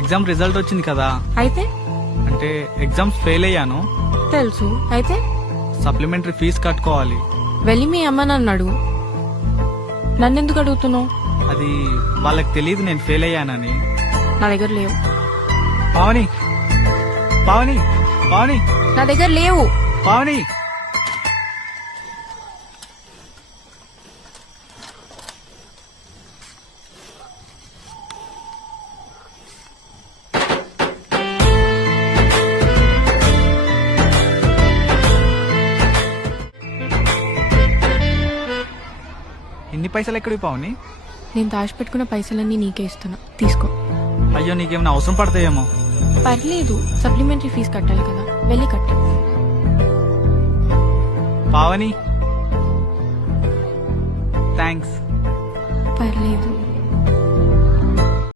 Exam result వచ్చింది కదా, అయితే అంటే ఎగ్జామ్స్ ఫెయిల్ అయ్యాను. తెలుసు. అయితే సప్లిమెంటరీ ఫీజు కట్టుకోవాలి. వెళ్ళి మీ అమ్మ నన్ను అడుగు. నన్నెందుకు అడుగుతున్నావు? అది వాళ్ళకి తెలియదు నేను ఫెయిల్ అయ్యానని. నా దగ్గర లేవు. పావని పావని పావని నా దగ్గర లేవు. పావని ఇన్ని పైసలు ఎక్కడివి పావని? నేను దాచిపెట్టుకున్న పైసలన్నీ నీకే ఇస్తున్నా, తీసుకో. అయ్యో నీకేమైనా అవసరం పడతాయేమో. పర్లేదు, సప్లిమెంటరీ ఫీజు కట్టాలి కదా, వెళ్ళి కట్టు. పావని థ్యాంక్స్. పర్లేదు.